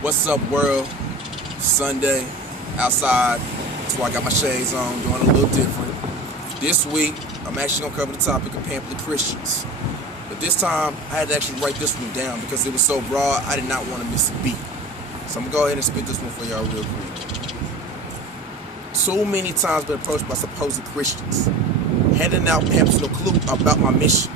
What's up, world? Sunday, outside. That's why I got my shades on, doing a little different. This week, I'm actually gonna cover the topic of pamphlet Christians. But this time, I had to actually write this one down because it was so broad, I did not want to miss a beat. So I'm gonna go ahead and spit this one for y'all real quick. Too many times been approached by supposed Christians, handing out pamphlets with no clue about my mission.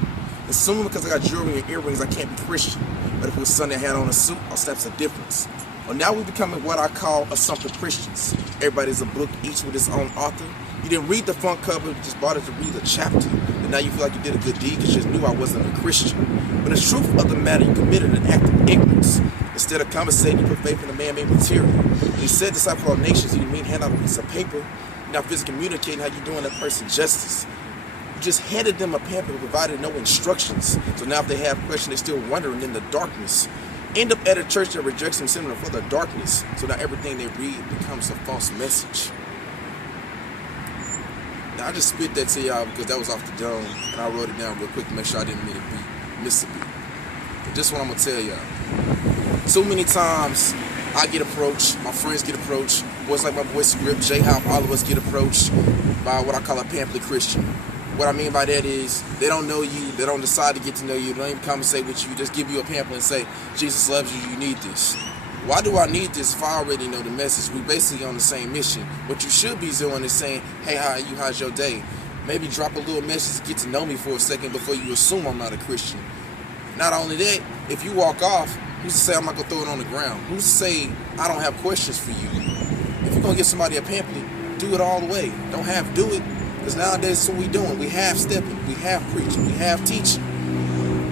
Assuming because I got jewelry and earrings, I can't be Christian. But if it was Sunday I had on a suit, our steps are different. Well, now we're becoming what I call assumptive Christians. Everybody's a book, each with its own author. You didn't read the front cover, you just bought it to read a chapter. And now you feel like you did a good deed because you just knew I wasn't a Christian. But the truth of the matter, you committed an act of ignorance. Instead of conversating, you put faith in the man-made material. And he said, "DeCypher all nations," you didn't mean hand out a piece of paper. You're not physically communicating how you're doing that person justice. Just handed them a pamphlet and provided no instructions. So now if they have questions, they're still wondering in the darkness. End up at a church that rejects them, sending them for the darkness. So now everything they read becomes a false message. Now I just spit that to y'all because that was off the dome, and I wrote it down real quick to make sure I didn't miss a beat. But this one I'm gonna tell y'all. So many times I get approached, my friends get approached, boys like my boy Script, J-Hop, all of us get approached by what I call a pamphlet Christian. What I mean by that is, they don't know you, they don't decide to get to know you, they don't even conversate with you, just give you a pamphlet and say, Jesus loves you, you need this. Why do I need this if I already know the message? We basically on the same mission. What you should be doing is saying, hey, how are you, how's your day? Maybe drop a little message, get to know me for a second before you assume I'm not a Christian. Not only that, if you walk off, who's to say I'm not going to throw it on the ground? Who's to say I don't have questions for you? If you're going to give somebody a pamphlet, do it all the way. Don't half do it. Because nowadays, that's what we doing. We half stepping, we half preaching, we half teaching.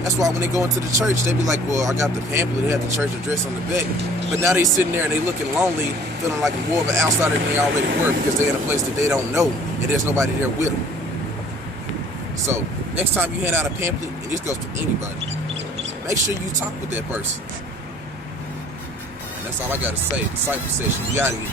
That's why when they go into the church, they be like, well, I got the pamphlet, they have the church address on the back. But now they sitting there and they looking lonely, feeling like more of an outsider than they already were because they're in a place that they don't know and there's nobody there with them. So, next time you hand out a pamphlet, and this goes to anybody, make sure you talk with that person. And that's all I got to say. DeCypher session, we out of here.